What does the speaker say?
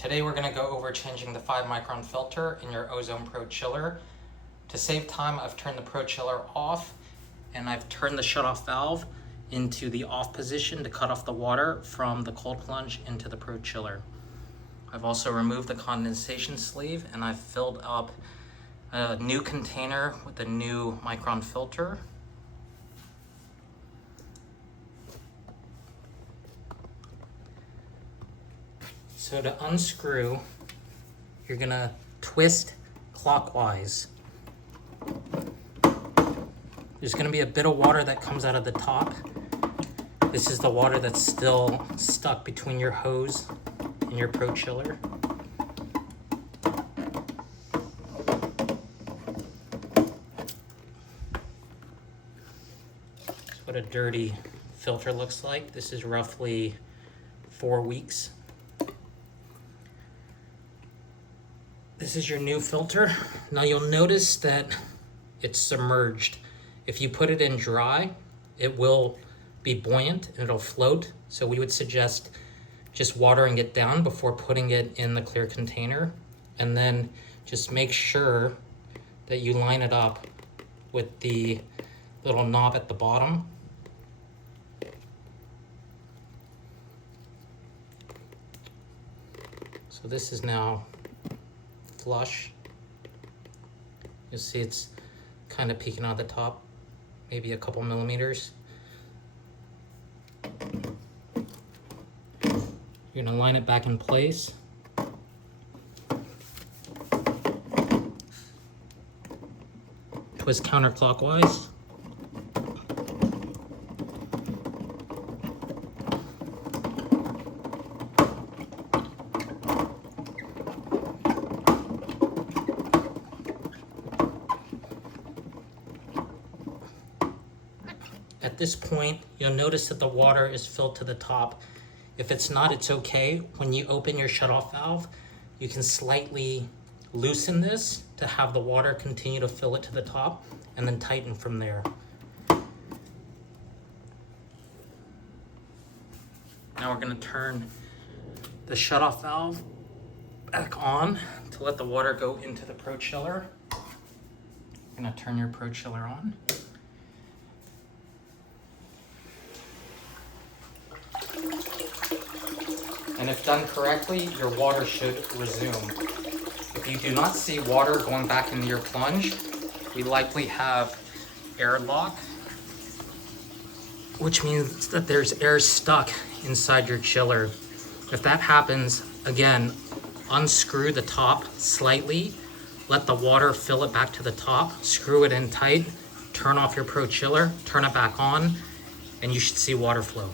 Today we're going to go over changing the 5 micron filter in your Ozone Pro chiller. To save time, I've turned the Pro chiller off and I've turned the shutoff valve into the off position to cut off the water from the cold plunge into the Pro chiller. I've also removed the condensation sleeve and I've filled up a new container with a new micron filter. So to unscrew, you're gonna twist clockwise. There's gonna be a bit of water that comes out of the top. This is the water that's still stuck between your hose and your Pro chiller. That's what a dirty filter looks like. This is roughly 4 weeks. This is your new filter. Now you'll notice that it's submerged. If you put it in dry, it will be buoyant and it'll float. So we would suggest just watering it down before putting it in the clear container. And then just make sure that you line it up with the little knob at the bottom. So this is now flush. You'll see it's kind of peeking out the top, maybe a couple millimeters. You're gonna line it back in place. Twist counterclockwise. At this point, you'll notice that the water is filled to the top. If it's not, it's okay. When you open your shutoff valve, you can slightly loosen this to have the water continue to fill it to the top and then tighten from there. Now we're going to turn the shutoff valve back on to let the water go into the Pro chiller. You're going to turn your Pro chiller on. And if done correctly, your water should resume. If you do not see water going back into your plunge, we likely have airlock, which means that there's air stuck inside your chiller. If that happens, again, unscrew the top slightly, let the water fill it back to the top, screw it in tight, turn off your Pro chiller, turn it back on, and you should see water flow.